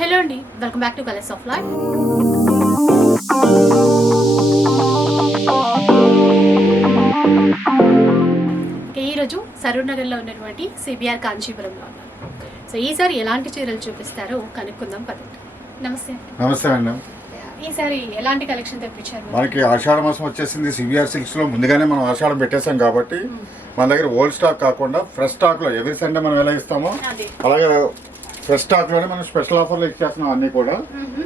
Hello అండి welcome back to Colors of Life. ఈరోజు సరూర్ నగర్లో ఉన్నటువంటి సిబిఆర్ కాంచీపురంలో ఉన్నారు సో ఈసారి ఎలాంటి చీరలు చూపిస్తారో కనుక్కుందాం పదండి. నమస్తే. నమస్తే మేడం. ఈసారి ఎలాంటి కలెక్షన్ తెప్పించారు? మనకి ఆషాఢ మాసం వచ్చేసింది సివిఆర్ సిల్క్స్లో. ముందుగానే మనం ఆషాఢం పెట్టేసాం కాబట్టి మన దగ్గర ఓల్డ్ స్టాక్ కాకుండా ఫ్రెష్ స్టాక్లో. ఎవరి సండే మనం ఎలా ఇస్తామో అలాగే ఫ్రెష్ స్టాక్లోనే మనం స్పెషల్ ఆఫర్లు ఇచ్చేస్తున్నాం అన్ని కూడా.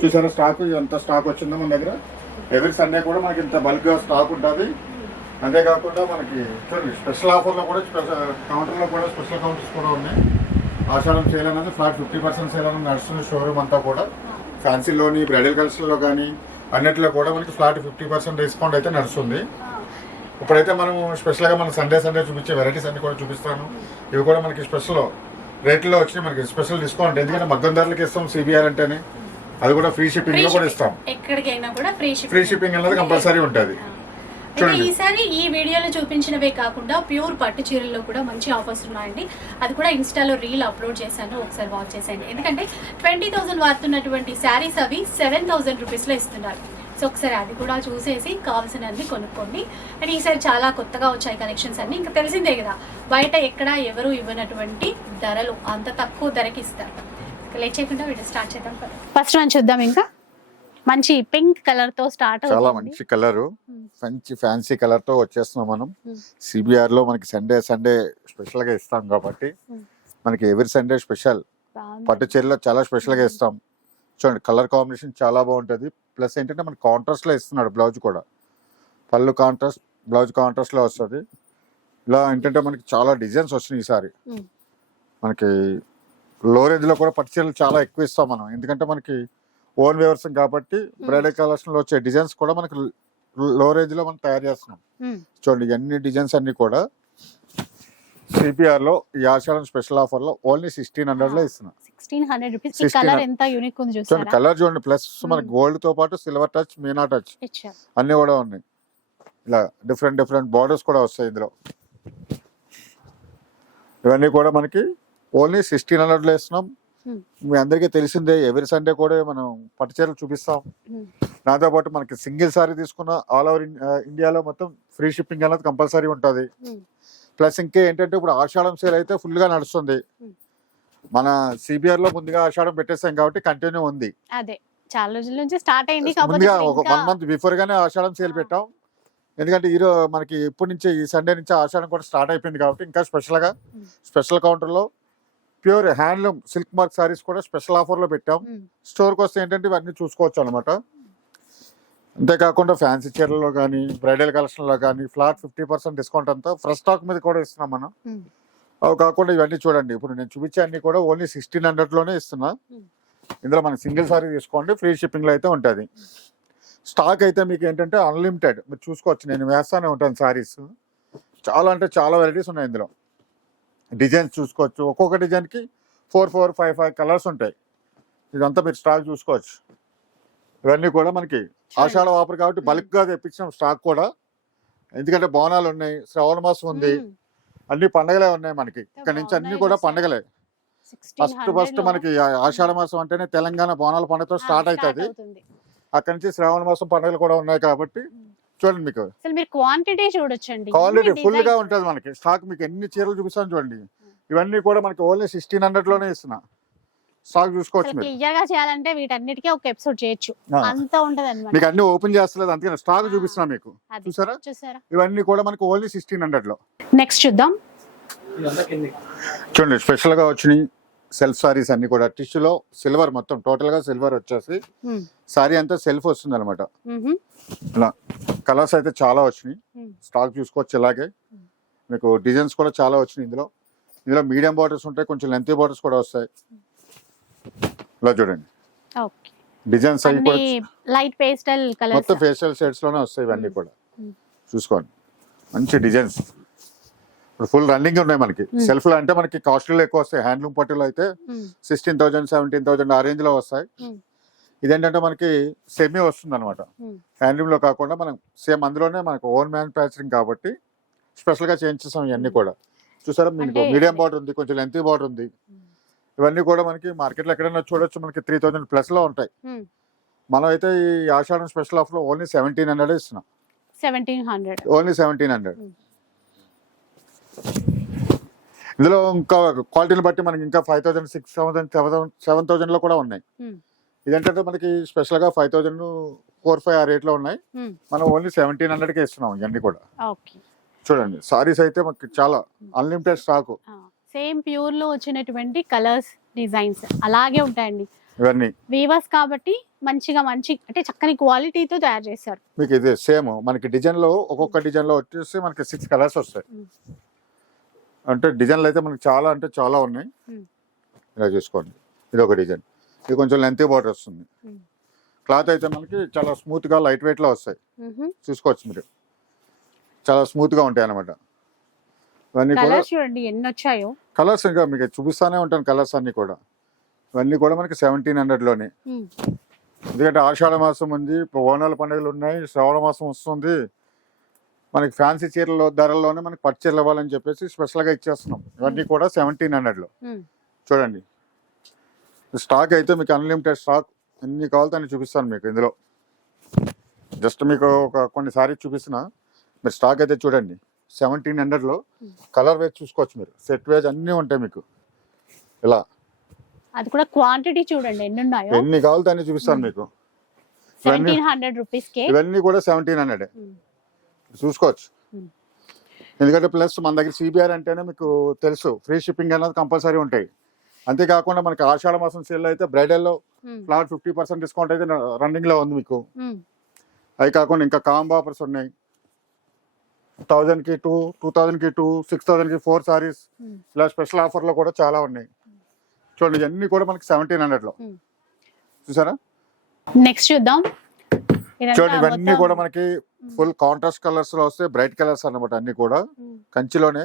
చూసారా స్టాక్? ఎంత స్టాక్ వచ్చిందో మన దగ్గర. ఎవరి సండే కూడా మనకి ఇంత బల్క్గా స్టాక్ ఉంటుంది. అంతేకాకుండా మనకి చూడండి స్పెషల్ ఆఫర్లో కూడా స్పెషల్ కౌంటర్లో కూడా స్పెషల్ కౌంటర్స్ కూడా ఉన్నాయి. ఆషాఢం సేల్ అనేది ఫ్లాట్ ఫిఫ్టీ పర్సెంట్ సేల్ అనేది నడుస్తుంది షోరూమ్ అంతా కూడా. ఫ్యాన్సీలోని బ్రైడల్ కల్చర్లో కానీ అన్నిట్లో కూడా మనకి ఫ్లాట్ ఫిఫ్టీ పర్సెంట్ డిస్కౌంట్ అయితే నడుస్తుంది. ఇప్పుడైతే మనం స్పెషల్గా మన సండే సండే చూపించే వెరైటీస్ అన్ని కూడా చూపిస్తాను. ఇవి కూడా మనకి స్పెషల్ రేట్లో వచ్చి మనకి స్పెషల్ డిస్కౌంట్. ఎందుకంటే మగ్గం ధరలకు ఇస్తాం సిబిఆర్ అంటేనే. అది కూడా ఫ్రీ షిప్పింగ్లో కూడా ఇస్తాం. ఎక్కడికైనా కూడా ఫ్రీ షిప్పింగ్ ఫ్రీ షిప్పింగ్ అనేది కంపల్సరీ ఉంటుంది. ఈసారి ఈ వీడియోలో చూపించినవే కాకుండా ప్యూర్ పట్టు చీరల్లో కూడా మంచి ఆఫర్స్ ఉన్నాయండి. అది కూడా ఇన్స్టాలో రీల్ అప్లోడ్ చేశాను ఒకసారి వాచ్ చేసేయండి. ఎందుకంటే ట్వంటీ థౌసండ్ వాడుతున్నటువంటి శారీస్ అవి సెవెన్ థౌసండ్ రూపీస్లో ఇస్తున్నారు. సో ఒకసారి అది కూడా చూసేసి కావాల్సినవి కొనుక్కోండి. అండ్ ఈసారి చాలా కొత్తగా వచ్చాయి కలెక్షన్స్ అన్ని. ఇంకా తెలిసిందే కదా బయట ఎక్కడ ఎవరు ఇవ్వనటువంటి ధరలు అంత తక్కువ ధరకి ఇస్తారు. లేట్ చేయకుండా వీడియో స్టార్ట్ చేద్దాం ఫస్ట్ మనం చూద్దాం ఇంకా. మంచి పింక్ కలర్తో స్టార్ట్ చాలా మంచి కలర్ మంచి ఫ్యాన్సీ కలర్తో వచ్చేస్తున్నాం మనం. Hmm. సిబిఆర్లో మనకి సండే సండే స్పెషల్గా ఇస్తాం కాబట్టి Hmm. మనకి ఎవరి సండే స్పెషల్ పట్టు చీరలో చాలా స్పెషల్గా ఇస్తాం. చూడండి కలర్ కాంబినేషన్ చాలా బాగుంటది. ప్లస్ ఏంటంటే మనకి కాంట్రాస్ట్లో ఇస్తున్నాడు బ్లౌజ్ కూడా. పళ్ళు కాంట్రాస్ట్ బ్లౌజ్ కాంట్రాస్ట్లో వస్తుంది. ఇలా ఏంటంటే మనకి చాలా డిజైన్స్ వచ్చినాయి ఈసారి. మనకి లో రేంజ్లో కూడా పట్టు చీరలు చాలా ఎక్కువ ఇస్తాం మనం. ఎందుకంటే మనకి ఓన్ వ్యవసాయం కాబట్టి బ్రైడల్ కలెక్షన్లో వచ్చే డిజైన్స్ కూడా మనకి లో రేంజ్లో మనం తయారు చేస్తున్నాం. చూడండి ఇవన్నీ డిజైన్స్ అన్ని కూడా సిపిఆర్లో ఈ ఆషాఢం స్పెషల్ ఆఫర్లో ఓన్లీ సిక్స్టీన్ హండ్రెడ్లో ఇస్తున్నాం. సిక్స్టీన్ హండ్రెడ్ రూపీస్ 16 కలర్ ఎంత యూనిక్ ఉంది చూసారా? కలర్ చూడండి ప్లస్ మన Hmm. గోల్డ్తో పాటు సిల్వర్ టచ్ మీనా టచ్ అన్ని కూడా ఉన్నాయి. ఇలా డిఫరెంట్ డిఫరెంట్ బార్డర్స్ కూడా వస్తాయి ఇందులో. ఇవన్నీ కూడా మనకి ఓన్లీ సిక్స్టీన్ హండ్రెడ్లో ఇస్తున్నాం Hmm. మీ అందరికీ తెలిసిందే ఎవరి సండే కూడా మనం పట్టు చీరలు చూపిస్తాం. Hmm. దాంతో పాటు మనకి సింగిల్ సారీ తీసుకున్న ఆల్ ఓవర్ ఇండియాలో మొత్తం ఫ్రీ షిప్పింగ్ అనేది కంపల్సరీ ఉంటుంది. Hmm. ప్లస్ ఇంకే ఏంటంటే ఇప్పుడు ఆషాఢం సేల్ అయితే ఫుల్గా నడుస్తుంది. Hmm. మన సిబిఆర్లో ముందుగా ఆషాఢం పెట్టేసాం కాబట్టి కంటిన్యూ ఉంది అదే చాలా రోజుల నుంచి స్టార్ట్ అయింది ముందుగా ఒక వన్ మంత్ బిఫోర్ గానే ఆషాఢం సేల్. పెట్టాం ఎందుకంటే ఈరో మనకి ఇప్పటి నుంచి ఈ సండే నుంచి ఆషాఢం కూడా స్టార్ట్ అయిపోయింది కాబట్టి ఇంకా స్పెషల్గా. స్పెషల్ కౌంటర్లో pure handloom silk mark sarees కూడా స్పెషల్ ఆఫర్లో పెట్టాం Hmm. స్టోర్కి వస్తే ఏంటంటే ఇవన్నీ చూసుకోవచ్చు అనమాట అంతేకాకుండా ఫ్యాన్సీ చీరల్లో కానీ బ్రైడల్ కలెక్షన్లో కానీ ఫ్లాట్ ఫిఫ్టీ పర్సెంట్ డిస్కౌంట్ అంతా ఫ్రెష్ స్టాక్ మీద కూడా ఇస్తున్నాం మనం. అవి కాకుండా ఇవన్నీ చూడండి. ఇప్పుడు నేను చూపించే అన్ని కూడా ఓన్లీ సిక్స్టీన్ హండ్రెడ్లోనే ఇస్తున్నా. ఇందులో మన సింగిల్ సారీ తీసుకోండి. ఫ్రీ షిప్పింగ్లో అయితే ఉంటుంది. స్టాక్ అయితే మీకు ఏంటంటే అన్లిమిటెడ్. మీరు చూసుకోవచ్చు. నేను వేస్తానే ఉంటాను సారీస్. చాలా అంటే చాలా వెరైటీస్ ఉన్నాయి ఇందులో. డిజైన్స్ చూసుకోవచ్చు. ఒక్కొక్క డిజైన్కి four four five five colours ఉంటాయి. ఇదంతా మీరు స్టాక్ చూసుకోవచ్చు. ఇవన్నీ కూడా మనకి ఆషాఢ ఆఫర్ కాబట్టి మ్మ్. బల్క్గా తెప్పించిన స్టాక్ కూడా. ఎందుకంటే బోనాలు ఉన్నాయి. శ్రావణ మాసం ఉంది. అన్ని పండగలే ఉన్నాయి మనకి. ఇక్కడ నుంచి అన్ని కూడా. పండగలే. 1600 ఫస్ట్ ఫస్ట్ మనకి ఆషాఢ మాసం అంటేనే తెలంగాణ బోనాల పండుగతో స్టార్ట్ అవుతుంది. అక్కడి నుంచి శ్రావణ మాసం పండుగలు కూడా ఉన్నాయి కాబట్టి చూడండి మీకు. మీరు క్వాంటిటీ చూడొచ్చండి. క్వాలిటీ ఫుల్గా. ఉంటుంది మనకి. స్టాక్ మీకు ఎన్ని చీరలు చూపిస్తాను చూడండి. ఇవన్నీ కూడా మనకి ఓన్లీ సిక్స్టీన్ హండ్రెడ్లోనే ఇస్తున్నా. స్టాక్ చూసుకోవచ్చు మీరు. క్లియర్గా చేయాలంటే వీటన్నిటికీ ఒక ఎపిసోడ్ చేయొచ్చు. అంత ఉంటది అనమాట మీకు అన్ని ఓపెన్ చేస్తలేదు అందుకని స్టాక్. చూపిస్తున్నా మీకు. చూసారా? చూసారా? ఇవన్నీ కూడా మనకి ఓన్లీ సిక్స్టీన్ హండ్రెడ్లో. నెక్స్ట్ చూద్దాం. చూడండి స్పెషల్గా వచ్చినాయి సెల్ఫ్ సారీస్ అన్ని కూడా. టిష్యూలో సిల్వర్ మొత్తం టోటల్గా సిల్వర్ వచ్చేసి. సారీ అంతా సెల్ఫ్ వస్తుంది అనమాట. ఇలా కలర్స్ అయితే చాలా వచ్చినాయి. స్టాక్ చూసుకోవచ్చు ఇలాగే. మీకు డిజైన్స్ కూడా చాలా వచ్చినాయి ఇందులో. ఇందులో మీడియం బార్డర్స్ ఉంటాయి కొంచెం లెంతీ బార్డర్స్ కూడా వస్తాయి. ఇలా చూడండి. డిజైన్స్ అవి కూడా లైట్ పేస్టల్ కలర్స్ మొత్తం ఫేషియల్ షేడ్స్లోనే వస్తాయి ఇవన్నీ కూడా. చూసుకోండి. మంచి డిజైన్స్. ఇప్పుడు ఫుల్ రన్నింగ్ ఉన్నాయి మనకి. సెల్ఫ్లో అంటే మనకి కాస్ట్లో ఎక్కువ వస్తాయి. హ్యాండ్లూమ్ పట్టులో అయితే సిక్స్టీన్ థౌసండ్ సెవెంటీన్ థౌసండ్ ఆ రేంజ్లో వస్తాయి. ఇదేంటంటే మనకి సెమీ వస్తుంది అనమాట. హ్యాండ్లూమ్లో కాకుండా మనం సేమ్ అందులోనే మనకు ఓన్ మ్యానుఫ్యాక్చరింగ్ కాబట్టి స్పెషల్గా చేయించేసాం ఇవన్నీ కూడా. చూసారా? మీకు మీడియం బార్డర్ ఉంది కొంచెం లెంతీ బార్డర్ ఉంది. ఇవన్నీ కూడా మనకి మార్కెట్లో ఎక్కడైనా చూడొచ్చు. మనకి త్రీ థౌజండ్ ప్లస్లో ఉంటాయి. Hmm. మనం అయితే ఈ ఆషాఢం స్పెషల్ ఆఫర్లో ఓన్లీ సెవెంటీన్ హండ్రెడ్ ఇస్తున్నాం. Seventeen hundred only seventeen hundred. ఇందులో ఇంకా క్వాలిటీని బట్టి మనకి ఇంకా five thousand six thousand seven seven థౌసండ్లో కూడా ఉన్నాయి. ఇదేంటంటే మనకి స్పెషల్గా ఫైవ్ థౌసండ్ ఫోర్ ఫైవ్ ఆ రేట్లో ఉన్నాయి. మనం ఓన్లీ సెవెంటీన్ హండ్రెడ్కే ఇస్తున్నాం ఇవన్నీ కూడా. చూడండి సారీస్ అయితే మనకి చాలా అన్లిమిటెడ్ స్టాక్ సేమ్ ప్యూర్లో వచ్చినటువంటి కలర్స్ డిజైన్స్ అలాగే ఉంటాయండి. ఇవన్నీ. వీవర్స్ కాబట్టి మంచిగా మంచి అంటే చక్కని క్వాలిటీతో తయారు చేశారు. మీకు ఇది సేమ్ మనకి డిజైన్లో ఒక్కొక్క డిజైన్లో వచ్చేసి మనకి సిక్స్ కలర్స్ వస్తాయి. అంటే డిజైన్లు అయితే మనకి చాలా అంటే చాలా ఉన్నాయి. ఇలా చూసుకోండి. ఇది ఒక డిజైన్. ఇది కొంచెం లెంత్ బార్డర్ వస్తుంది. క్లాత్ అయితే మనకి చాలా స్మూత్గా లైట్ వెయిట్లో వస్తాయి. చూసుకోవచ్చు మీరు. చాలా స్మూత్గా ఉంటాయి అన్నమాట ఇవన్నీ కూడా కలర్స్ చూడండి ఎన్ని వచ్చాయో కలర్స్ ఇంకా మీకు చూపిస్తానే ఉంటాను కలర్స్ అన్ని కూడా. ఇవన్నీ కూడా మనకి సెవెంటీన్ హండ్రెడ్లోనే. ఎందుకంటే ఆషాఢ మాసం ఉంది ఓనాల పండుగలు ఉన్నాయి శ్రావణ మాసం వస్తుంది. మనకి ఫ్యాన్సీ చీరల ధరల్లోనే మనకి పట్టు చీరలు ఇవ్వాలని చెప్పేసి స్పెషల్గా ఇచ్చేస్తున్నాం. ఇవన్నీ కూడా సెవెంటీన్ హండ్రెడ్లో చూడండి. స్టాక్ అయితే మీకు అన్లిమిటెడ్ స్టాక్ ఎన్ని కావాలితే అన్ని చూపిస్తాను మీకు ఇందులో. జస్ట్ మీకు ఒక కొన్ని సారీ చూపిస్తున్నా. మీరు స్టాక్ అయితే చూడండి. సెవెంటీన్ హండ్రెడ్లో కలర్ వేజ్ చూసుకోవచ్చు మీరు. సెట్ వేజ్ అన్నీ ఉంటాయి మీకు. ఇలా. అది కూడా క్వాంటిటీ చూడండి ఎన్ని ఉన్నాయో ఎన్ని కావాలితే అన్ని చూపిస్తాను మీకు. ఇవన్నీ సెవెంటీన్ హండ్రెడ్ రూపీస్ కే ఇవన్నీ కూడా సెవెంటీన్ హండ్రెడ్ ఉమ్, చూసుకోవచ్చు. Hmm. ఎందుకంటే ప్లస్ మన దగ్గర సిబిఆర్ అంటేనే మీకు తెలుసు. ఫ్రీ షిప్పింగ్ అనేది కంపల్సరీ ఉంటాయి. అంతేకాకుండా మనకి ఆషాఢ మాసం సేల్ అయితే బ్రైడల్లో ఫ్లాట్ ఫిఫ్టీ పర్సెంట్ డిస్కౌంట్ అయితే రన్నింగ్లో ఉంది మీకు. అవి కాకుండా ఇంకా కాంబో ఆఫర్స్ ఉన్నాయి. థౌజండ్కి టూ టూ థౌజండ్కి టూ సిక్స్ థౌజండ్కి ఫోర్ సారీస్ ఉమ్. ఇలా స్పెషల్ ఆఫర్లో కూడా చాలా ఉన్నాయి. చూడండి ఇవన్నీ కూడా మనకి సెవెంటీన్ హండ్రెడ్లో Hmm. చూసారా? నెక్స్ట్ చూద్దాం. చూడండి ఇవన్నీ కూడా మనకి ఫుల్ కాంట్రాస్ట్ కలర్స్లో వస్తే బ్రైట్ కలర్స్ అన్నమాట అన్ని కూడా. కంచిలోనే.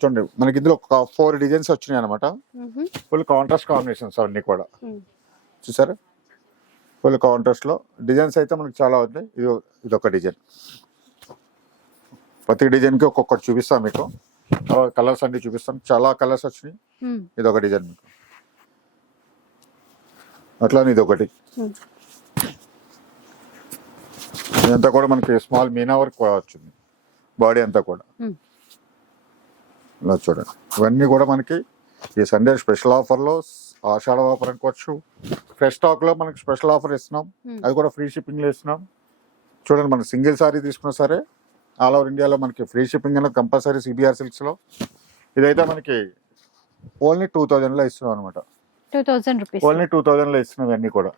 చూడండి మనకి ఇందులో ఒక ఫోర్ డిజైన్స్ వచ్చినాయి అనమాట ఉమ్హు, ఫుల్ కాంట్రాస్ట్ కాంబినేషన్స్ అవన్నీ కూడా. చూసారా? ఫుల్ కాంట్రాస్ట్లో డిజైన్స్ అయితే మనకి చాలా ఉన్నాయి. ఇది ఇది ఒక డిజైన్. ప్రతి డిజైన్కి ఒక్కొక్కటి చూపిస్తాను మీకు. కలర్స్ అన్ని చూపిస్తాను. చాలా కలర్స్ వచ్చినాయి. ఇది ఒక డిజైన్ మీకు. అట్లానే ఇది ఒకటి. ఇదంతా కూడా మనకి స్మాల్ మీనా వర్క్ వచ్చింది. బాడీ అంతా కూడా. ఇలా చూడండి. ఇవన్నీ కూడా మనకి ఈ సండే స్పెషల్ ఆఫర్లో ఆషాఢ ఆఫర్ అనుకోవచ్చు. ఫ్రెష్ స్టాక్లో మనకి స్పెషల్ ఆఫర్ ఇస్తున్నాం. అది కూడా ఫ్రీ షిప్పింగ్లో ఇస్తున్నాం. చూడండి మనం సింగిల్ సారీ తీసుకున్నా సరే ఆల్ ఓవర్ ఇండియాలో మనకి ఫ్రీ షిప్పింగ్ అనేది కంపల్సరీ సిబిఆర్ సిల్క్స్లో. ఇదైతే మనకి ఓన్లీ టూ థౌజండ్లో ఇస్తున్నాం అనమాట two thousand rupees. Only two థౌజండ్లో ఇస్తున్నాం ఇవన్నీ కూడా.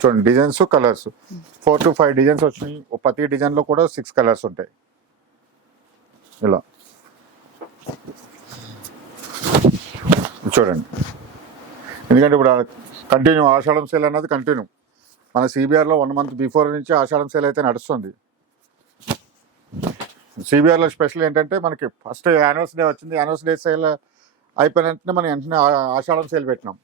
చూడండి designs colours. Four to five designs వచ్చినాయి. ప్రతి డిజైన్లో కూడా సిక్స్ కలర్స్ ఉంటాయి. ఇలా. చూడండి. ఎందుకంటే ఇప్పుడు కంటిన్యూ ఆషాఢం సేల్ అన్నది కంటిన్యూ. మన సిబిఆర్లో వన్ మంత్ బిఫోర్ నుంచి ఆషాఢం సేల్ అయితే నడుస్తుంది. సిబిఆర్లో స్పెషల్ ఏంటంటే మనకి ఫస్ట్ యానివర్స్ డే వచ్చింది. యానివర్స్ డే సేల్ అయిపోయిన వెంటనే మనం వెంటనే ఆషాఢం సేల్ పెట్టినాం.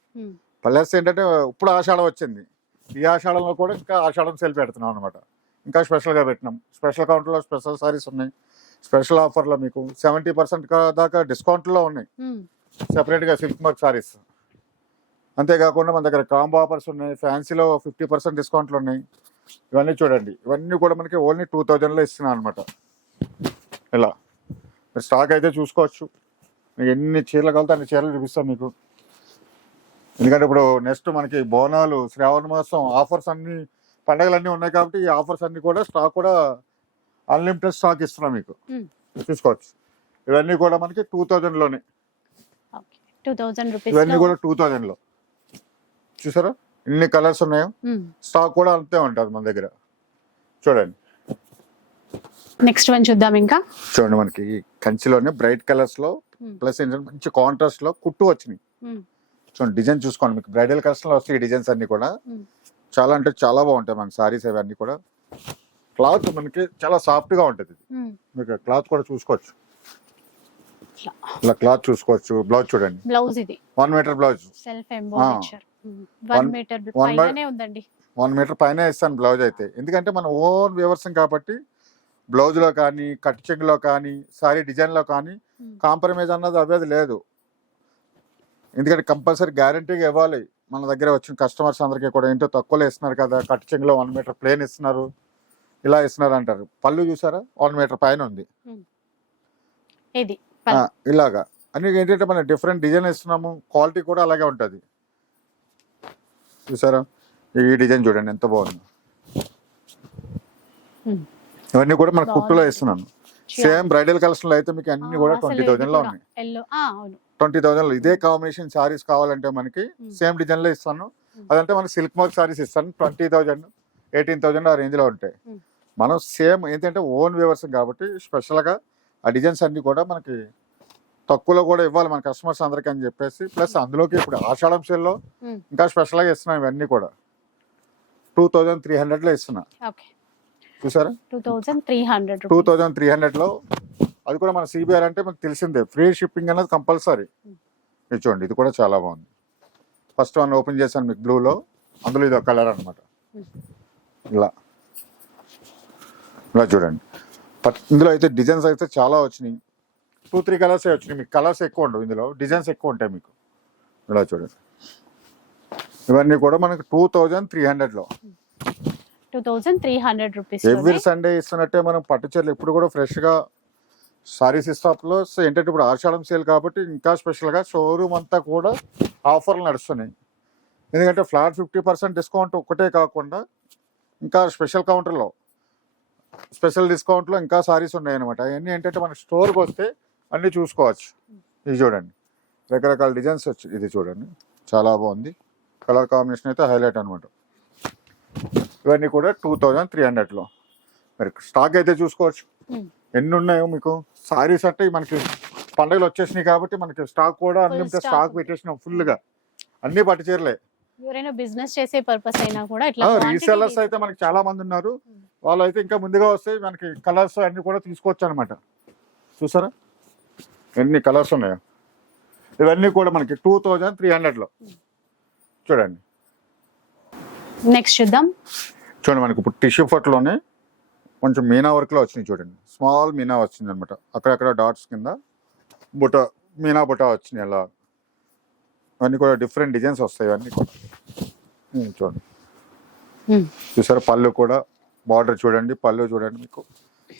ప్లస్ ఏంటంటే ఇప్పుడు ఆషాఢం వచ్చింది. ఈ ఆషాఢంలో కూడా ఇంకా ఆషాఢం సేల్ పెడుతున్నాం అనమాట ఇంకా స్పెషల్గా పెట్టినాం. స్పెషల్ కౌంటర్లో స్పెషల్ సారీస్ ఉన్నాయి. స్పెషల్ ఆఫర్లో మీకు సెవెంటీ పర్సెంట్ దాకా డిస్కౌంట్లో ఉన్నాయి. సెపరేట్గా సిల్క్ మార్క్ సారీస్ అంతేకాకుండా మన దగ్గర కాంబో ఆఫర్స్ ఉన్నాయి. ఫ్యాన్సీలో ఫిఫ్టీ పర్సెంట్ డిస్కౌంట్లు ఉన్నాయి. ఇవన్నీ చూడండి. ఇవన్నీ కూడా మనకి ఓన్లీ టూ థౌజండ్లో ఇస్తున్నాం అనమాట ఇలా మీరు స్టాక్ అయితే చూసుకోవచ్చు. మీకు ఎన్ని చీరలు కలితే అన్ని చీరలు చూపిస్తాం మీకు. ఎందుకంటే ఇప్పుడు నెక్స్ట్ మనకి బోనాలు శ్రావణ మాసం ఆఫర్స్ అన్ని పండగలు అన్నీ ఉన్నాయి కాబట్టి ఈ ఆఫర్స్ అన్ని కూడా స్టాక్ కూడా అన్లిమిటెడ్ స్టాక్ ఇస్తున్నాం మీకు. చూసుకోవచ్చు. ఇవన్నీ కూడా మనకి టూ థౌజండ్ రూపీస్ ఇవన్నీ కూడా టూ థౌజండ్లో చూసారా? ఎన్ని కలర్స్ ఉన్నాయో? స్టాక్ కూడా అంతే ఉంటుంది మన దగ్గర. చూడండి. నెక్స్ట్ వన్ చూద్దాం ఇంకా. చూడండి మనకి కంచిలోనే బ్రైట్ కలర్స్లో Hmm. ప్లస్ ఏంటంటే మంచి కాంట్రాస్ట్లో కుట్టు వచ్చినాయి. ఉమ్, చూడండి డిజైన్ చూసుకోండి. మీకు బ్రైడల్ కలర్స్లో వస్తాయి డిజైన్స్ అన్ని కూడా. Hmm. చాలా అంటే చాలా బాగుంటాయి మన సారీస్ అవన్నీ కూడా. క్లాత్ మనకి చాలా సాఫ్ట్గా ఉంటుంది. మీకు క్లాత్ కూడా చూసుకోవచ్చు. ఇలా క్లాత్ చూసుకోవచ్చు. బ్లౌజ్ చూడండి. బ్లౌజ్ ఇది. One metre blouse self one metre one metre పైన ఇస్తాను బ్లౌజ్ అయితే. ఎందుకంటే మన ఓన్ వ్యవసాయం కాబట్టి బ్లౌజ్లో కానీ కట్ చెంగ్లో కానీ సారీ డిజైన్లో కానీ Hmm. కాంప్రమైజ్ అన్నది అవేది లేదు. ఎందుకంటే కంపల్సరీ గ్యారంటీగా ఇవ్వాలి. మన దగ్గర వచ్చిన కస్టమర్స్ అందరికీ కూడా ఏంటో తక్కువలో ఇస్తున్నారు కదా కట్ చెంగులో వన్ మీటర్ ప్లేన్ ఇస్తున్నారు ఇలా ఇస్తున్నారు అంటారు. పళ్ళు చూసారా? వన్ మీటర్ పైన ఉంది. ఆ, ఇలాగా. అన్ని ఏంటంటే మనం డిఫరెంట్ డిజైన్ ఇస్తున్నాము క్వాలిటీ కూడా అలాగే ఉంటుంది. చూసారా? ఈ డిజైన్ చూడండి ఎంత బాగుంది. Hmm. ఇవన్నీ కూడా మన కుట్టులో. ఇస్తున్నాను సేమ్ బ్రైడల్ కలెక్షన్లో అయితే మీకు అన్ని కూడా ట్వంటీ థౌసండ్లో ఉన్నాయి. ట్వంటీ థౌసండ్లో ఇదే కాంబినేషన్ సారీస్ కావాలంటే మనకి. సేమ్ డిజైన్లో ఇస్తాను. అదంటే మనకి సిల్క్ మార్క్ సారీస్ ఇస్తాను. ట్వంటీ థౌసండ్ ఎయిటీన్ థౌసండ్ ఆ రేంజ్లో ఉంటాయి. మనం సేమ్ ఏంటంటే ఓన్ వ్యూవర్స్ కాబట్టి స్పెషల్గా ఆ డిజైన్స్ అన్ని కూడా మనకి తక్కువలో కూడా ఇవ్వాలి మన కస్టమర్స్ అందరికీ అని చెప్పేసి. ప్లస్ అందులోకి ఇప్పుడు ఆషాఢం సేల్లో Hmm. ఇంకా స్పెషల్గా ఇస్తున్నాం ఇవన్నీ కూడా. టూ థౌజండ్ త్రీ హండ్రెడ్లో ఇస్తున్నా చూసారా? Two thousand three hundred two thousand three హండ్రెడ్లో అది కూడా మన సిబిఆర్ అంటే మనకు తెలిసిందే. ఫ్రీ షిప్పింగ్ అనేది కంపల్సరీ. ఇది చూడండి ఇది కూడా చాలా బాగుంది. ఫస్ట్ వన్ ఓపెన్ చేశాను మీకు బ్లూలో అందులో ఇది ఒక కలర్ అనమాట ఇలా. ఇలా చూడండి. ఇందులో అయితే డిజైన్స్ అయితే చాలా వచ్చినాయి. టూ త్రీ కలర్స్ వచ్చినాయి. మీకు కలర్స్ ఎక్కువ ఉండవు ఇందులో. డిజైన్స్ ఎక్కువ ఉంటాయి మీకు. ఇలా చూడండి. ఇవన్నీ కూడా మనకి టూ థౌజండ్ త్రీ హండ్రెడ్లో. Two thousand three hundred rupees every Sunday ఇస్తున్నట్టే మనం పట్టు చీరలు ఎప్పుడు కూడా ఫ్రెష్గా సారీస్ ఇస్తాప్లో. సో ఏంటంటే ఇప్పుడు ఆషాఢం సేల్ కాబట్టి ఇంకా స్పెషల్గా షోరూమ్ అంతా కూడా ఆఫర్లు నడుస్తున్నాయి. ఎందుకంటే ఫ్లాట్ ఫిఫ్టీ పర్సెంట్ డిస్కౌంట్ ఒక్కటే కాకుండా ఇంకా స్పెషల్ కౌంటర్లో స్పెషల్ డిస్కౌంట్లో ఇంకా సారీస్ ఉన్నాయి అనమాట అవన్నీ ఏంటంటే మన స్టోర్కి వస్తే అన్నీ చూసుకోవచ్చు. ఇది చూడండి. రకరకాల డిజైన్స్ వచ్చి ఇది చూడండి. చాలా బాగుంది. కలర్ కాంబినేషన్ అయితే హైలైట్ అనమాట ఇవన్నీ కూడా టూ థౌజండ్ త్రీ హండ్రెడ్లో మరి స్టాక్ అయితే చూసుకోవచ్చు. Hmm. ఎన్ని ఉన్నాయో మీకు? సారీస్ అంటే మనకి పండుగలు వచ్చేసినాయి కాబట్టి మనకి స్టాక్ కూడా అన్లిమిటెడ్ స్టాక్. పెట్టేసినాం ఫుల్గా అన్ని పట్టు చీరలే. ఎవరైనా బిజినెస్ చేసే పర్పస్ అయినా కూడా ఇట్లా రీసెల్లర్స్ అయితే మనకి చాలా మంది ఉన్నారు. Hmm. వాళ్ళు అయితే ఇంకా ముందుగా వస్తే మనకి కలర్స్ అన్ని కూడా తీసుకోవచ్చు అనమాట చూసారా? ఎన్ని కలర్స్ ఉన్నాయో. ఇవన్నీ కూడా మనకి టూ థౌజండ్ త్రీ హండ్రెడ్లో చూడండి. నెక్స్ట్ చూద్దాం. చూడండి మనకి ఇప్పుడు టిష్యూ ఫోటోలోనే కొంచెం మీనా వర్క్లో వచ్చినాయి చూడండి. స్మాల్ మీనా వచ్చింది అనమాట అక్కడక్కడ డాట్స్ కింద బుట్ట మీనా బుట్ట వచ్చినాయి అలా. అవన్నీ కూడా డిఫరెంట్ డిజైన్స్ వస్తాయి ఉమ్, చూడండి. చూసారా పళ్ళు కూడా? బార్డర్ చూడండి పళ్ళు చూడండి మీకు.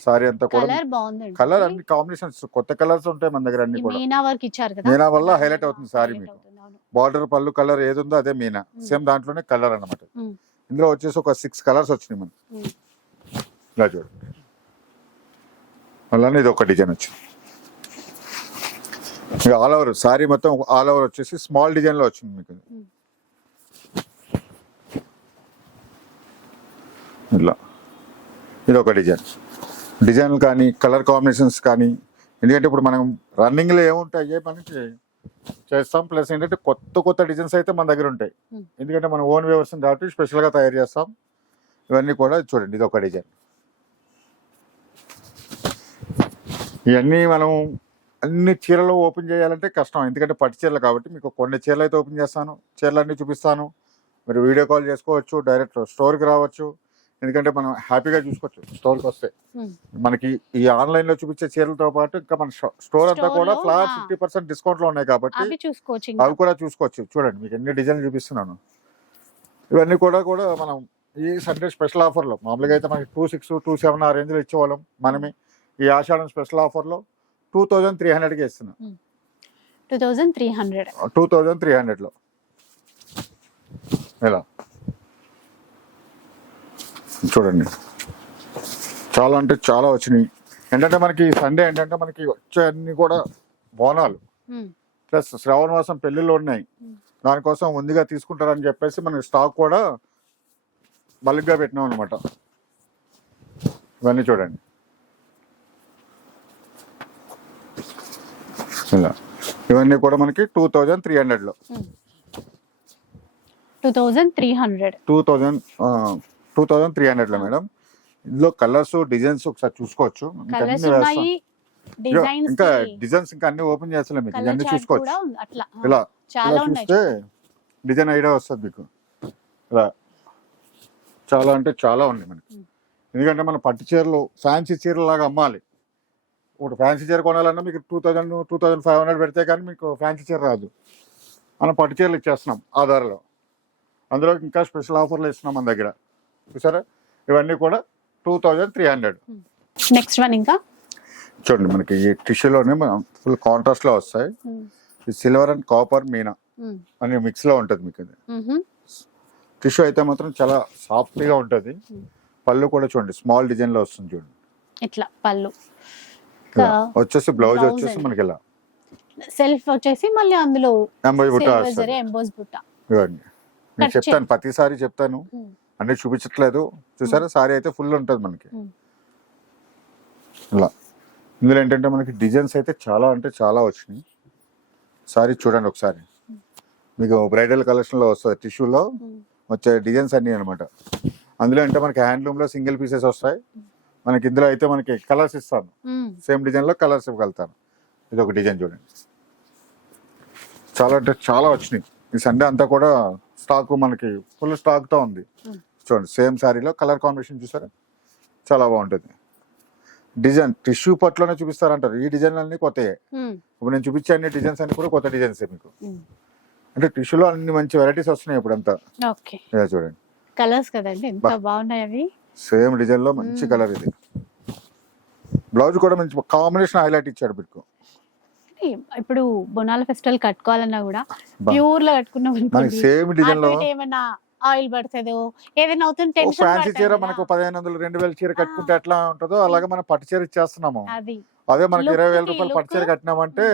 సారీ అంతా కూడా కలర్ బాగుందండి కలర్ అన్ని కాంబినేషన్స్ కొత్త కలర్స్ ఉంటాయి మన దగ్గర అన్ని ఈ కూడా మీనా వర్క్ ఇచ్చారు కదా మీనా వల్ల highlight అవుతుంది Highlight మీకు. అవుతుంది, అవును. బార్డర్ పళ్ళు కలర్ ఏది ఉందో అదే మీనా Hmm. సేమ్ దాంట్లోనే కలర్ అన్నమాట. ఇందులో వచ్చేసి ఒక సిక్స్ కలర్స్ వచ్చినాయి మనకి. ఇలా చూడండి అలానే ఇది ఒక డిజైన్ వచ్చింది ఇక ఆల్ ఓవర్ సారీ మొత్తం ఆల్ ఓవర్ వచ్చేసి స్మాల్ డిజైన్లో వచ్చింది మీకు ఇది. Hmm. ఇలా ఇది ఒక డిజైన్ డిజైన్ కానీ కలర్ కాంబినేషన్స్ కానీ ఎందుకంటే ఇప్పుడు మనం రన్నింగ్లో ఏముంటాయి మనకి చేస్తాం. ప్లస్ ఏంటంటే కొత్త కొత్త డిజైన్స్ అయితే మన దగ్గర ఉంటాయి. ఎందుకంటే మన ఓన్ వ్యవస్థ కాబట్టి స్పెషల్గా తయారు చేస్తాం. ఇవన్నీ కూడా చూడండి ఇది ఒక డిజైన్. ఇవన్నీ మనం అన్ని చీరలు ఓపెన్ చేయాలంటే కష్టం. ఎందుకంటే పట్టు చీరలు కాబట్టి మీకు కొన్ని చీరలు అయితే ఓపెన్ చేస్తాను. చీరలన్నీ చూపిస్తాను. మీరు వీడియో కాల్ చేసుకోవచ్చు డైరెక్ట్ స్టోర్కి రావచ్చు. ఎందుకంటే మనం హ్యాపీగా చూసుకోవచ్చు. స్టోర్కి వస్తే. మనకి ఈ ఆన్లైన్లో చూపించే చీరలతో పాటు ఇంకా మన స్టోర్ అంతా కూడా ఆ. ఫిఫ్టీ పర్సెంట్ డిస్కౌంట్లో ఉన్నాయి కాబట్టి అవి కూడా చూసుకోవచ్చు. చూడండి మీకు ఎన్ని డిజైన్లు చూపిస్తున్నాను. ఇవన్నీ కూడా కూడా మనం ఈ సండే స్పెషల్ ఆఫర్లో మామూలుగా అయితే మనకి టూ సిక్స్ టూ సెవెన్ ఆ రేంజ్లో ఇచ్చేవాళ్ళం. మనమే ఈ ఆషాఢం స్పెషల్ ఆఫర్లో టూ థౌజండ్ త్రీ హండ్రెడ్కి ఇస్తున్నాం. Two thousand three hundred two thousand three హండ్రెడ్లో ఇలా చూడండి. చాలా అంటే చాలా వచ్చినాయి. ఏంటంటే మనకి సండే ఏంటంటే మనకి వచ్చే అన్ని కూడా బోనాలు. ప్లస్ శ్రావణ మాసం పెళ్ళిళ్ళు ఉన్నాయి. దానికోసం ముందుగా తీసుకుంటారని చెప్పేసి మనకి స్టాక్ కూడా బల్క్గా పెట్టినాం అనమాట ఇవన్నీ చూడండి. ఇలా. ఇవన్నీ కూడా మనకి టూ థౌజండ్ త్రీ హండ్రెడ్లో. Two thousand three hundred. Two thousand two thousand three హండ్రెడ్లో మేడం. ఇందులో కలర్స్ డిజైన్స్ ఒకసారి చూసుకోవచ్చు. ఇంకా అన్ని. డిజైన్స్ ఇంకా డిజైన్స్ ఇంకా అన్ని ఓపెన్ చేస్తలే మీకు. చార్ట్ చూసుకోవచ్చు. ఇలా చాలా ఇలా చూస్తే డిజైన్ ఐడియా వస్తుంది మీకు. ఇలా చాలా అంటే చాలా ఉన్నాయి మనకి. ఎందుకంటే మన పట్టు చీరలు ఫ్యాన్సీ చీరలు లాగా అమ్మాలి. ఇప్పుడు ఫ్యాన్సీ చీర కొనాలన్నా మీకు two thousand two thousand five hundred పెడితే కానీ మీకు ఫ్యాన్సీ చీర రాదు. మనం పట్టు చీరలు ఇచ్చేస్తున్నాం ఆధార్లో. అందులో ఇంకా స్పెషల్ ఆఫర్లు ఇస్తున్నాం మన దగ్గర. చూసారా ఇవన్నీ కూడా two thousand three hundred. Next one ఇంకా? చూడండి మనకి ఈ టిష్యూలోనే ఫుల్ కాంట్రాస్ట్లో వస్తాయి. ఈ సిల్వర్ అండ్ కాపర్ మీనా అని మిక్స్లో ఉంటుంది మీకు టిష్యూ అయితే మాత్రం చాలా సాఫ్ట్గా ఉంటుంది. పళ్ళు కూడా చూడండి స్మాల్ డిజైన్లో వస్తుంది చూడండి. ఇట్లా పళ్ళు. వచ్చేసి బ్లౌజ్ వచ్చేసి. మనకి ఇలా. సెల్ఫ్ వచ్చేసి మళ్ళీ అందులో ఎంబై బుట్ట ఇవ్వండి. నేను చెప్తాను ప్రతిసారి చెప్తాను. అన్ని చూపించట్లేదు. చూసారా? సారీ అయితే ఫుల్ ఉంటుంది మనకి. Hmm. ఇలా. ఇందులో ఏంటంటే మనకి డిజైన్స్ అయితే చాలా అంటే చాలా వచ్చినాయి. సారీ చూడండి ఒకసారి. మీకు బ్రైడల్ కలెక్షన్లో వస్తుంది టిష్యూలో వచ్చే డిజైన్స్ అన్నీ అనమాట అందులో అంటే మనకి హ్యాండ్లూమ్లో సింగిల్ పీసెస్ వస్తాయి. మనకి ఇందులో అయితే మనకి కలర్స్ ఇస్తాను. సేమ్ డిజైన్లో కలర్స్ ఇవ్వగలుగుతాను. ఇది ఒక డిజైన్ చూడండి. చాలా అంటే చాలా వచ్చినాయి. ఈ సండే అంతా కూడా స్టాక్ మనకి ఫుల్ స్టాక్తో ఉంది. Hmm. చూడండి సేమ్ శారీలో కలర్ కాంబినేషన్ చూసారా? చాలా బాగుంటుంది. డిజైన్ టిష్యూ పట్లోనే చూపిస్తారంటారు. ఈ డిజైన్ అన్ని కొత్తయే. ఇప్పుడు నేను చూపించే అన్ని డిజైన్స్ అన్ని కూడా కొత్త డిజైన్స్ మీకు. అంటే టిష్యూలో అన్ని మంచి వెరైటీస్ వస్తున్నాయి ఇప్పుడు అంతా ఓకే చూడండి. కలర్స్ కదండి ఎంత. బాగున్నాయి అవి? సేమ్ డిజైన్లో మంచి. కలర్ ఇది. బ్లౌజ్ కూడా మంచి కాంబినేషన్ హైలైట్ ఇచ్చాడు మీకు. ఇప్పుడు బొనాల ఫెస్టివల్ కట్టుకోవాలన్నా కూడా. ప్యూర్లో కట్టుకున్నాం సేమ్ డిజైన్లో అటు ఇటు ఏమైనా ఆయిల్ పడుతుందో ఏదైనా అవుతుంది టెన్షన్ ఫ్యాన్సీ చీర మనకు పదిహేను వందలు రెండు వేల చీర కట్టుకుంటే ఎట్లా ఉంటుందో అలాగే మనం పట్టు చీర ఇచ్చేస్తున్నాము. అది. అదే మనకి ఇరవై వేల రూపాయలు పట్టు చీర. కట్టినామంటే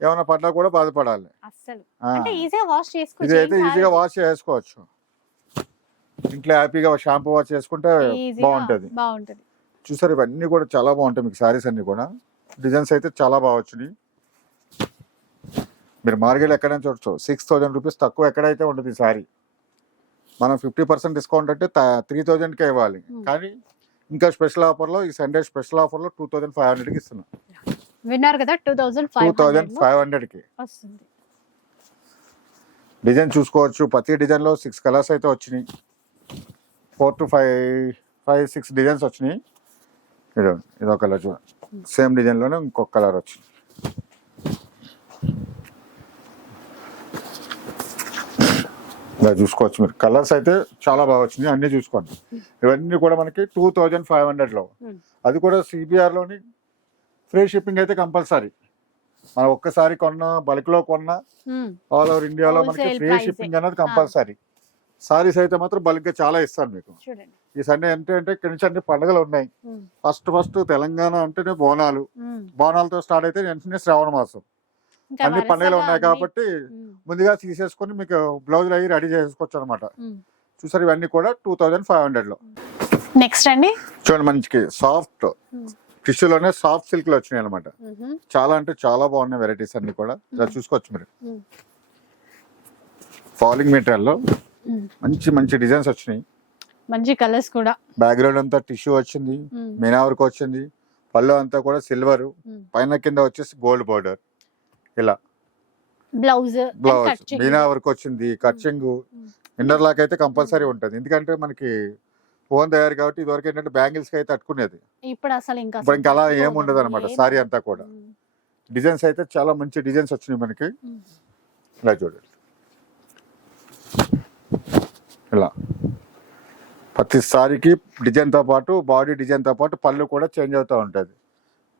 ఏమైనా పడ్డా కూడా బాధపడాలి. అస్సలు. ఆ. అంటే ఈజీగా వాష్ ఇది చేసుకోవచ్చు. అయితే ఈజీగా వాష్ చేసుకోవచ్చు. ఇంట్లో హ్యాపీగా షాంపూ వాష్ చేసుకుంటే బాగుంటది. బాగుంటది. చూసారు ఇవన్నీ కూడా చాలా బాగుంటాయి మీకు సారీస్ అన్ని కూడా. డిజైన్స్ అయితే చాలా బాగా వచ్చినాయి. మీరు మార్కెట్ ఎక్కడైనా చూడొచ్చు. సిక్స్ థౌజండ్ రూపీస్ తక్కువ ఎక్కడైతే ఉండదు ఈ సారీ మనం ఫిఫ్టీ పర్సెంట్ డిస్కౌంట్ అంటే త్రీ థౌజండ్కే ఇవ్వాలి. Hmm. కానీ ఇంకా స్పెషల్ ఆఫర్లో ఈ సండే స్పెషల్ ఆఫర్లో టూ థౌజండ్ ఫైవ్ హండ్రెడ్కి ఇస్తున్నాం. విన్నారు కదా two thousand two five thousand five హండ్రెడ్కి. వస్తుంది. డిజైన్ చూసుకోవచ్చు. ప్రతి డిజైన్లో సిక్స్ కలర్స్ అయితే వచ్చినాయి. Four to five five six designs వచ్చినాయి. ఇది ఇదో కలర్ చూడండి సేమ్ డిజైన్లోనే ఇంకొక కలర్ వచ్చింది. చూసుకోవచ్చు మీరు. కలర్స్ అయితే చాలా బాగా వచ్చినాయి అన్నీ చూసుకోండి. ఇవన్నీ కూడా మనకి టూ థౌజండ్ ఫైవ్ హండ్రెడ్లో Hmm. అది కూడా సిబిఆర్లోని ఫ్రీ షిప్పింగ్ అయితే కంపల్సరీ మనం ఒక్కసారి కొన్న బల్క్లో కొన్నా ఆల్ ఓవర్ ఇండియాలో మనకి ఫ్రీ షిప్పింగ్. అనేది కంపల్సరీ సారీస్ అయితే మాత్రం బల్క్గా చాలా ఇస్తాను మీకు. ఈ సండే అంటే అంటే ఇక్కడి నుంచి అన్ని పండుగలు ఉన్నాయి. Hmm. ఫస్ట్ ఫస్ట్ తెలంగాణ అంటేనే బోనాలు. Hmm. బోనాలతో స్టార్ట్ అయితే వెంటనే శ్రావణ మాసం. అన్ని పండుగలు వరుసగా ఉన్నాయి కాబట్టి. ముందుగా తీసేసుకొని మీకు బ్లౌజులు అవి రెడీ చేసుకోవచ్చు అనమాట. చూసారు ఇవన్నీ కూడా టూ థౌజండ్ ఫైవ్ హండ్రెడ్లో నెక్స్ట్ అండి చూడండి మంచికి సాఫ్ట్. టిష్యూలోనే సాఫ్ట్ సిల్క్లో వచ్చినాయి అనమాట. చాలా అంటే చాలా బాగున్నాయి వెరైటీస్ అన్ని కూడా ఇలా. చూసుకోవచ్చు మీరు. ఫాలింగ్ మెటీరియల్లో Hmm. మంచి మంచి డిజైన్స్ వచ్చినాయి మంచి కలర్స్ కూడా బ్యాక్గ్రౌండ్ అంతా టిష్యూ వచ్చింది Hmm. మీనా వర్క్ వచ్చింది పళ్ళు అంతా కూడా సిల్వర్. పైన కింద వచ్చేసి గోల్డ్ బోర్డర్ ఇలా. Blouse blouse. మీనా వర్క్ వచ్చింది. ఇన్నర్ లాక్ అయితే కంపల్సరీ ఉంటుంది. ఎందుకంటే మనకి ఫోన్ తయారు కాబట్టి ఇదివరకు ఏంటంటే బ్యాంగిల్స్ అయితే అట్టుకునేది ఇప్పుడు అసలు ఇంకా ఇప్పుడు ఇంకా అలా అసలు ఏం ఉండదు అనమాట సారీ అంతా కూడా. డిజైన్స్ అయితే చాలా మంచి డిజైన్స్ వచ్చినాయి మనకి. ఇలా చూడండి. ఇలా. ప్రతి సారీకి డిజైన్తో పాటు బాడీ డిజైన్తో పాటు పళ్ళు కూడా చేంజ్ అవుతూ ఉంటుంది.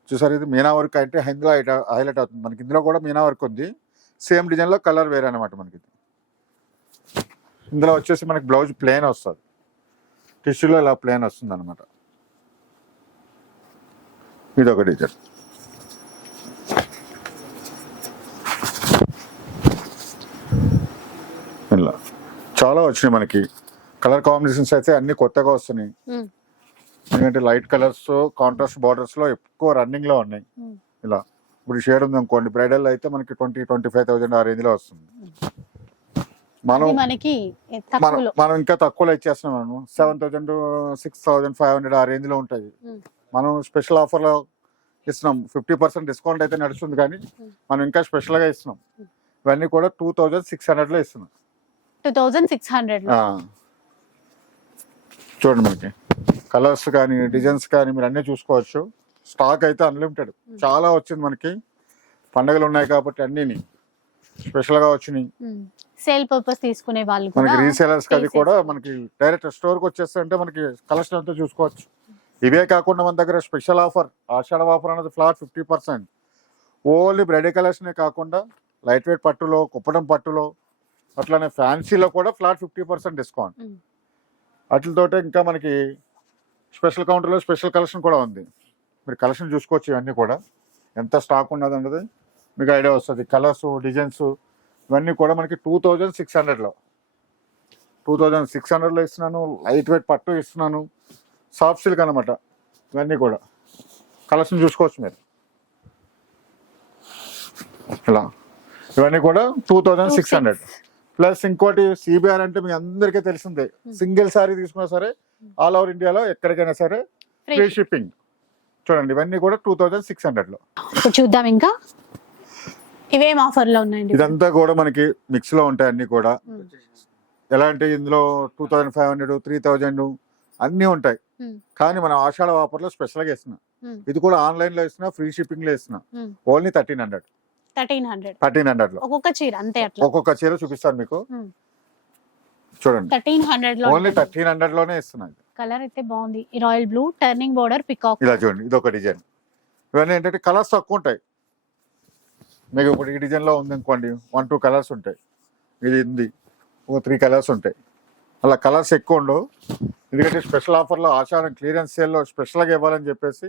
చూసారు ఇది మీనా వర్క్ అంటే ఇందులో హైలైట్ అవుతుంది. మనకి ఇందులో కూడా మీనా వర్క్ ఉంది. సేమ్ డిజైన్లో కలర్ వేరే అనమాట మనకి. ఇందులో వచ్చేసి మనకి బ్లౌజ్ ప్లేన్ వస్తుంది. టిష్యూలో ఇలా ప్లేన్ వస్తుంది అనమాట ఇది ఒక డిజైన్. ఇలా. చాలా వచ్చినాయి మనకి. కలర్ కాంబినేషన్స్ అయితే అన్ని కొత్తగా వస్తున్నాయి. ఎందుకంటే లైట్ కలర్స్ కాంట్రాస్ట్ బార్డర్స్లో ఎక్కువ రన్నింగ్లో ఉన్నాయి. Hmm. ఇలా. ఇప్పుడు షేడ్ ఉంది అనుకోండి బ్రైడల్ అయితే మనకి ట్వంటీ ట్వంటీ ఫైవ్ థౌసండ్ ఆ రేంజ్లో వస్తుంది. మనం ఇది మనకి మనం మనం ఇంకా తక్కువలో ఇచ్చేస్తున్నాం seven thousand six thousand five hundred ఆ రేంజ్లో ఉంటాయి. Hmm. మనం స్పెషల్ ఆఫర్లో ఇస్తున్నాం. ఫిఫ్టీ పర్సెంట్ డిస్కౌంట్ అయితే నడుస్తుంది కానీ Hmm. మనం ఇంకా స్పెషల్గా ఇస్తున్నాం. Hmm. ఇవన్నీ కూడా టూ థౌజండ్ సిక్స్ హండ్రెడ్లో ఇస్తున్నాం. Two thousand six hundred. చూడండి మనకి. కలర్స్ కానీ డిజైన్స్ కానీ మీరు అన్నీ చూసుకోవచ్చు. స్టాక్ అయితే అన్లిమిటెడ్. చాలా వచ్చింది మనకి. పండగలు ఉన్నాయి కాబట్టి అన్ని స్పెషల్గా వచ్చినాయి సేల్ పర్పస్ తీసుకునే వాళ్ళు మనకి రీసేలర్స్ అది కూడా. మనకి డైరెక్ట్ స్టోర్కి వచ్చేస్తే అంటే మనకి కలెక్షన్ అంతా చూసుకోవచ్చు. ఇవే కాకుండా మన దగ్గర స్పెషల్ ఆఫర్ ఆషాఢ ఆఫర్ అనేది flat fifty percent. Only bridal collection కాకుండా లైట్ వెయిట్ పట్టులో కుప్పడం పట్టులో అట్లానే ఫ్యాన్సీలో కూడా ఫ్లాట్ ఫిఫ్టీ పర్సెంట్ డిస్కౌంట్. వాటితోటే ఇంకా మనకి స్పెషల్ కౌంటర్లో స్పెషల్ కలెక్షన్ కూడా ఉంది. మీరు కలెక్షన్ చూసుకోవచ్చు ఇవన్నీ కూడా. ఎంత స్టాక్ ఉన్నది అన్నది మీకు ఐడియా వస్తుంది. కలర్స్ డిజైన్స్ ఇవన్నీ కూడా మనకి టూ థౌజండ్ సిక్స్ హండ్రెడ్లో. టూ థౌజండ్ సిక్స్ హండ్రెడ్లో ఇస్తున్నాను. లైట్ వెయిట్ పట్టు ఇస్తున్నాను. సాఫ్ట్ సిల్క్ అనమాట ఇవన్నీ కూడా. కలెక్షన్ చూసుకోవచ్చు మీరు. ఇలా. ఇవన్నీ కూడా two thousand six hundred. Plus ఇంకోటి సిబిఆర్ అంటే మీ అందరికీ తెలిసిందే. సింగిల్ సారీ తీసుకున్నా సరే ఆల్ ఓవర్ ఇండియాలో ఎక్కడికైనా సరే ఫ్రీ షిప్పింగ్ చూడండి ఇవన్నీ కూడా టూ థౌజండ్ సిక్స్ హండ్రెడ్లో ఇప్పుడు చూద్దాం ఇంకా. ఇవేం ఆఫర్లో ఉన్నాయండి? ఇదంతా కూడా మనకి మిక్స్లో ఉంటాయి అన్ని కూడా. మ్మ్. ఎలా అంటే ఇందులో two thousand five hundred three thousand అన్ని ఉంటాయి. మ్మ్. కానీ మనం ఆషాఢ ఆఫర్లో స్పెషల్గా ఇస్తున్నాం. ఇది కూడా ఆన్లైన్లో ఇస్తున్నా ఫ్రీ షిప్పింగ్లో ఇస్తున్నా. Only thirteen hundred thirteen hundred. Thirteen హండ్రెడ్లో ఒక్కొక్క చీర అంతే అట్లా. ఒక్కొక్క చీర చూపిస్తాను మీకు. చూడండి. థర్టీన్ హండ్రెడ్లో ఓన్లీ థర్టీన్ హండ్రెడ్లోనే ఇస్తున్నాను కలర్ అయితే బాగుంది. ఈ royal blue turning border peacock ఇలా చూడండి ఇది ఒక డిజైన్. ఇవన్నీ ఏంటంటే కలర్స్ తక్కువ ఉంటాయి. మీకు ఇప్పుడు ఈ డిజైన్లో ఉంది అనుకోండి వన్ టూ కలర్స్ ఉంటాయి. ఇది ఉంది. ఒక త్రీ కలర్స్ ఉంటాయి. అలా కలర్స్ ఎక్కువ ఉండవు. ఎందుకంటే స్పెషల్ ఆఫర్లో ఆషాఢం క్లియరెన్స్ సేల్లో స్పెషల్గా ఇవ్వాలని చెప్పేసి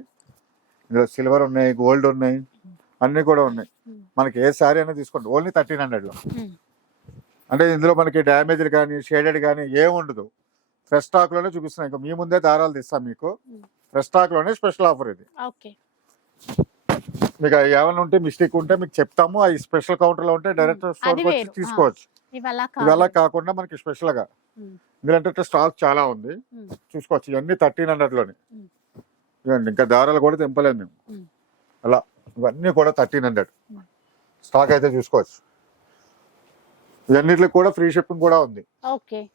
ఇందులో సిల్వర్ ఉన్నాయి గోల్డ్ ఉన్నాయి. అన్నీ కూడా ఉన్నాయి. మనకి ఏ శారీ అయినా తీసుకోండి. ఓన్లీ థర్టీన్ హండ్రెడ్లో అంటే ఇందులో మనకి డ్యామేజ్లు కానీ షేడెడ్ కానీ ఏం ఉండదు. ఫ్రెష్ స్టాక్లోనే చూపిస్తున్నాయి ఇంకా మీ ముందే దారాలు తీస్తాం మీకు. ఫ్రెష్ స్టాక్లోనే స్పెషల్ ఆఫర్ ఇది. మీకు ఏమైనా ఉంటే మిస్టేక్ ఉంటే మీకు చెప్తాము. అవి స్పెషల్ కౌంటర్లో ఉంటే డైరెక్ట్ స్టోర్కి వచ్చి. తీసుకోవచ్చు. ఇవల్ల ఇవి అలా కాకుండా మనకి స్పెషల్గా. మ్మ్. ఎందుకంటే స్టాక్ చాలా ఉంది. చూసుకోవచ్చు. ఇవన్నీ థర్టీన్ హండ్రెడ్లోనే. మ్మ్. ఇవ్వండి ఇంకా దారాలు కూడా తెంపలేము మ్మ్. అలా. ఇవన్నీ కూడా థర్టీన్ హండ్రెడ్. స్టాక్ అయితే చూసుకోవచ్చు. ఇవన్నిటికి కూడా ఫ్రీ షిప్పింగ్ కూడా ఉంది.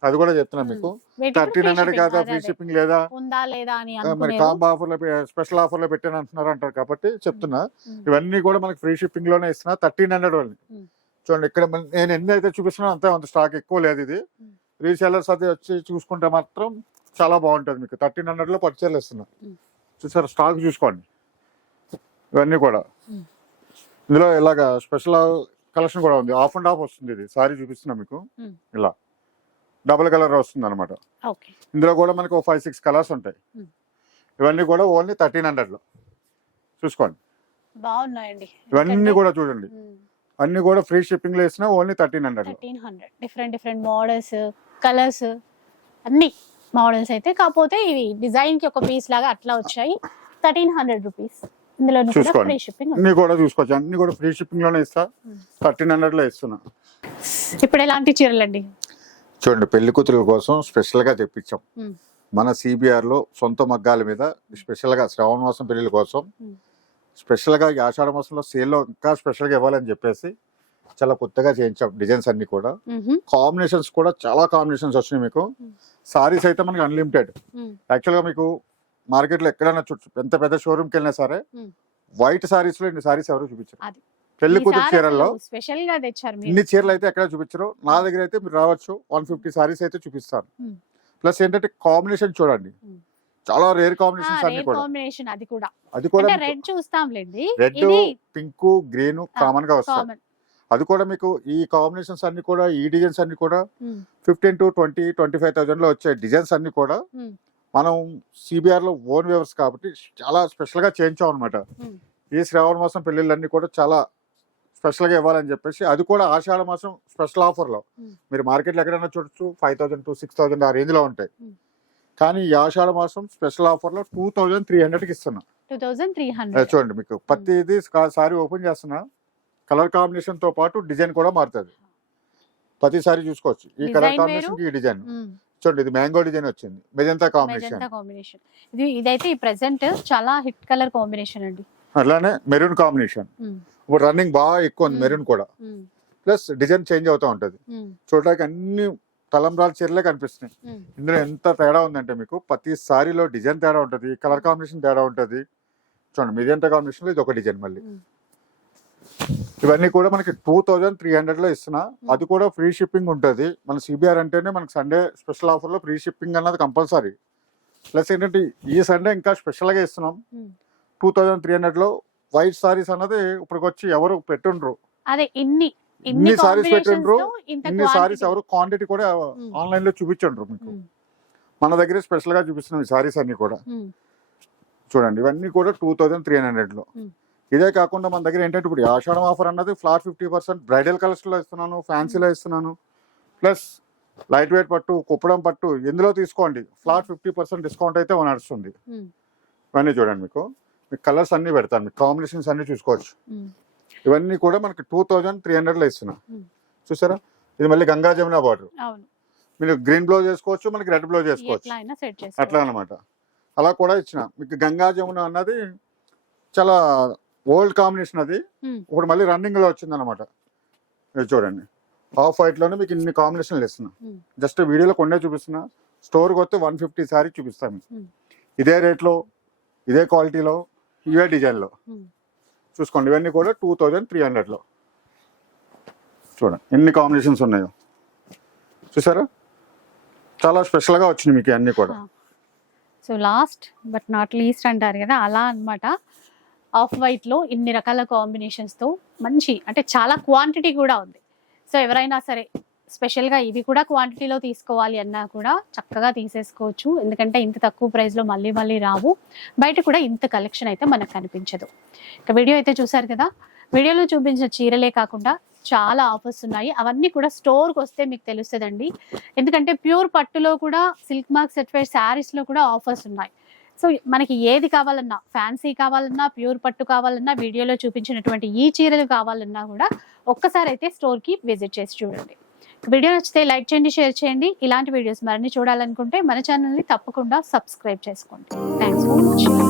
అది కూడా చెప్తున్నాం మీకు. థర్టీన్ హండ్రెడ్ కాదా ఫ్రీ షిప్పింగ్ లేదా? ఉందా మరి కాంబో ఆఫర్లో స్పెషల్ ఆఫర్లో పెట్టాను అంటున్నారు అంటారు కాబట్టి చెప్తున్నా. ఇవన్నీ కూడా మనకి ఫ్రీ షిప్పింగ్లోనే ఇస్తున్నా. థర్టీన్ హండ్రెడ్ వాళ్ళు మ్మ్. చూడండి ఇక్కడ నేను ఎన్ని అయితే చూపిస్తున్నా అంతే అంత స్టాక్ ఎక్కువ లేదు ఇది. రీసెలర్స్ అది వచ్చి చూసుకుంటే మాత్రం చాలా బాగుంటుంది మీకు. థర్టీన్ హండ్రెడ్లో పర్చేలు ఇస్తున్నా. చూసారు స్టాక్ చూసుకోండి. ఇవన్నీ కూడా. ఇందులో ఇలాగా స్పెషల్ కలెక్షన్ కూడా ఉంది. ఆఫ్ అండ్ ఆఫ్ వస్తుంది ఇది. సారీ చూపిస్తున్నా మీకు. మ్మ్. ఇలా. డబుల్ కలర్ వస్తుంది అనమాట ఇందులో కూడా మనకు ఫైవ్ సిక్స్ కలర్స్ ఉంటాయి. మ్మ్. ఇవన్నీ కూడా ఓన్లీ థర్టీన్ హండ్రెడ్లో చూసుకోండి. బాగున్నాయండి. ఇవన్నీ కూడా చూడండి. అన్ని కూడా ఫ్రీ షిప్పింగ్లో ఇస్తున్నా only thirteen hundred. Different different models colours అన్ని మోడల్స్ అయితే. కాకపోతే ఇవి డిజైన్కి ఒక పీస్ లాగా అట్లా వచ్చాయి. Thirteen hundred rupees. చూసుకోండి. కూడా చూసుకోవచ్చు అన్ని కూడా ఫ్రీ షిప్పింగ్లోనే ఇస్తా. థర్టీన్ హండ్రెడ్లో ఇస్తున్నా ఇప్పుడు ఎలాంటి చీరలండి చూడండి పెళ్ళి కూతురుల కోసం స్పెషల్గా తెప్పించాం. మన సిబిఆర్లో సొంత మగ్గాల మీద స్పెషల్గా శ్రావణ మాసం పెళ్ళిల కోసం. స్పెషల్గా ఆషాఢ మాసంలో సేల్లో ఇంకా స్పెషల్గా ఇవ్వాలని చెప్పేసి చాలా కొత్తగా చేయించాం డిజైన్స్ అన్ని కూడా. కాంబినేషన్స్ కూడా చాలా కాంబినేషన్స్ వచ్చినాయి మీకు. సారీస్ అయితే మనకి అన్లిమిటెడ్. యాక్చువల్గా మీకు మార్కెట్లో ఎక్కడైనా చుట్టూ ఎంత పెద్ద షోరూమ్కి వెళ్ళినా సరే. వైట్ సారీస్లో ఇన్ని సారీస్ ఎవరు చూపించారు. పెళ్ళి కూతురు చీరల్లో స్పెషల్గా తెచ్చారు ఇన్ని చీరలు అయితే ఎక్కడ చూపించరు. నా దగ్గర అయితే మీరు రావచ్చు. వన్ ఫిఫ్టీ సారీస్ అయితే చూపిస్తాను. ప్లస్ ఏంటంటే కాంబినేషన్ చూడండి. చాలా రేర్ కాంబినేషన్స్ అన్ని కూడా. కాంబినేషన్ అది కూడా. అది కూడా రెడ్ చూస్తాంలేండి. రెడ్ పింక్ గ్రీన్ కామన్గా వస్తాయి. అది కూడా మీకు ఈ కాంబినేషన్స్ అన్ని కూడా ఈ డిజైన్స్ అన్ని కూడా fifteen to twenty twenty five థౌసండ్లో వచ్చే డిజైన్స్ అన్ని కూడా. మనం సిబిఆర్లో ఓన్ వ్యూవర్స్ కాబట్టి చాలా స్పెషల్గా చేయించాం అనమాట. ఈ శ్రావణ మాసం పెళ్ళిళ్ళన్నీ కూడా చాలా స్పెషల్గా ఇవ్వాలని చెప్పేసి అది కూడా ఆషాఢ మాసం స్పెషల్ ఆఫర్లో. మ్మ్. మీరు మార్కెట్లో ఎక్కడైనా చూడొచ్చు five thousand to six thousand ఆ రేంజ్లో ఉంటాయి. కానీ ఈ ఆషాఢ మాసం స్పెషల్ ఆఫర్లో టూ థౌసండ్ త్రీ హండ్రెడ్కి ఇస్తున్నా. టూ థౌజండ్ త్రీ అది హండ్రెడ్ చూడండి మీకు. ప్రతిది సారీ ఓపెన్ చేస్తున్నా. కలర్ కాంబినేషన్తో పాటు డిజైన్ కూడా మారుతుంది. ప్రతి సారీ చూసుకోవచ్చు. ఈ కలర్ కాంబినేషన్ ఈ డిజైన్. చూడండి ఇది మ్యాంగో డిజైన్ వచ్చింది మెజంతా కాంబినేషన్ కాంబినేషన్ ఇది ఇదైతే ఈ ప్రెసెంట్ చాలా హిట్ కలర్ కాంబినేషన్ అండి అట్లానే మెరూన్ కాంబినేషన్. ఇప్పుడు రన్నింగ్ బాగా ఎక్కువ ఉంది. మెరూన్ కూడా. ప్లస్ డిజైన్ చేంజ్ అవుతూ ఉంటది. చూడడానికి అన్ని తలంబ్రాల చీరలే కనిపిస్తున్నాయి. ఇందులో ఎంత తేడా ఉందంటే మీకు ప్రతి సారీలో డిజైన్ తేడా ఉంటది కలర్ కాంబినేషన్ తేడా ఉంటది చూడండి మిజంతా కాంబినేషన్లో ఇది ఒక డిజైన్ మళ్ళీ. ఇవన్నీ కూడా మనకి టూ థౌజండ్ త్రీ హండ్రెడ్లో ఇస్తున్నా అది కూడా ఫ్రీ షిప్పింగ్ ఉంటుంది మన సిబిఆర్ అంటేనే మనకి సండే స్పెషల్ ఆఫర్లో ఫ్రీ షిప్పింగ్ అన్నది కంపల్సరీ ప్లస్ ఏంటంటే ఈ సండే ఇంకా స్పెషల్గా ఇస్తున్నాం. టూ థౌజండ్ త్రీ హండ్రెడ్లో వైట్ సారీస్ అన్నది ఇప్పటికి వచ్చి ఎవరు పెట్టుండ్రు అదే ఇన్ని ఇన్ని combinations పెట్టిండ్రు, ఇన్ని సారీస్. ఎవరు క్వాంటిటీ కూడా. ఆన్లైన్లో చూపించండ్రు మీకు Mm. మన దగ్గర స్పెషల్గా చూపిస్తున్నాం ఈ సారీస్ అన్ని కూడా. చూడండి ఇవన్నీ కూడా టూ థౌజండ్ త్రీ హండ్రెడ్లో. ఇదే కాకుండా మన దగ్గర ఏంటంటే ఇప్పుడు ఆషాఢం ఆఫర్ అన్నది ఫ్లాట్ ఫిఫ్టీ పర్సెంట్ బ్రైడల్ కలర్స్లో ఇస్తున్నాను ఫ్యాన్సీలో ఇస్తున్నాను. ప్లస్ లైట్ వెయిట్ పట్టు కుప్పడం పట్టు ఎందులో తీసుకోండి. ఫ్లాట్ ఫిఫ్టీ పర్సెంట్ డిస్కౌంట్ అయితే నడుస్తుంది. ఇవన్నీ చూడండి మీకు. మీకు కలర్స్ అన్ని పెడతాను. మీకు కాంబినేషన్స్ అన్ని చూసుకోవచ్చు. ఇవన్నీ కూడా మనకి టూ థౌజండ్ త్రీ హండ్రెడ్లో ఇస్తున్నా. చూసారా? ఇది మళ్ళీ గంగా జమున బార్డర్. మీరు గ్రీన్ బ్లౌజ్ చేసుకోవచ్చు మనకి రెడ్ బ్లౌజ్ చేసుకోవచ్చు అట్లా అన్నమాట. అలా కూడా ఇచ్చిన. మీకు గంగా జమున అన్నది చాలా ఓల్డ్ కాంబినేషన్ అది. Hmm. ఇప్పుడు మళ్ళీ రన్నింగ్లో వచ్చింది అనమాట చూడండి. ఆఫ్ వైట్లోనే మీకు ఇన్ని కాంబినేషన్లు ఇస్తున్నా. Hmm. జస్ట్ వీడియోలో కొన్నే చూపిస్తున్నా. స్టోర్కి వస్తే వన్ ఫిఫ్టీ సారీ చూపిస్తాను Hmm. ఇదే రేట్లో ఇదే క్వాలిటీలో ఇవే డిజైన్లో. Hmm. చూసుకోండి. ఇవన్నీ కూడా టూ థౌజండ్ త్రీ హండ్రెడ్లో. చూడండి. ఎన్ని కాంబినేషన్స్ ఉన్నాయో. చూసారా? చాలా స్పెషల్గా వచ్చినాయి మీకు అన్నీ కూడా. So last but not least అంటారు కదా అలా అన్నమాట. ఆఫ్ వైట్లో ఇన్ని రకాల కాంబినేషన్స్తో మంచి అంటే చాలా క్వాంటిటీ కూడా ఉంది. సో ఎవరైనా సరే స్పెషల్గా ఇవి కూడా క్వాంటిటీలో తీసుకోవాలి అన్నా కూడా చక్కగా తీసేసుకోవచ్చు. ఎందుకంటే ఇంత తక్కువ ప్రైస్లో మళ్ళీ మళ్ళీ రావు. బయట కూడా ఇంత కలెక్షన్ అయితే మనకు కనిపించదు. ఇక వీడియో అయితే చూసారు కదా? వీడియోలో చూపించిన చీరలే కాకుండా చాలా ఆఫర్స్ ఉన్నాయి. అవన్నీ కూడా స్టోర్కి వస్తే మీకు తెలుస్తుందండి. ఎందుకంటే ప్యూర్ పట్టులో కూడా సిల్క్ మార్క్ సర్టిఫైడ్ శారీస్లో కూడా ఆఫర్స్ ఉన్నాయి. సో మనకి ఏది కావాలన్నా ఫ్యాన్సీ కావాలన్నా ప్యూర్ పట్టు కావాలన్నా వీడియోలో చూపించినటువంటి ఈ చీరలు కావాలన్నా కూడా ఒక్కసారి అయితే స్టోర్కి విజిట్ చేసి చూడండి. వీడియో నచ్చితే లైక్ చేయండి షేర్ చేయండి. ఇలాంటి వీడియోస్ మరిన్ని చూడాలనుకుంటే మన ఛానల్ని తప్పకుండా సబ్స్క్రైబ్ చేసుకోండి. Thanks for watching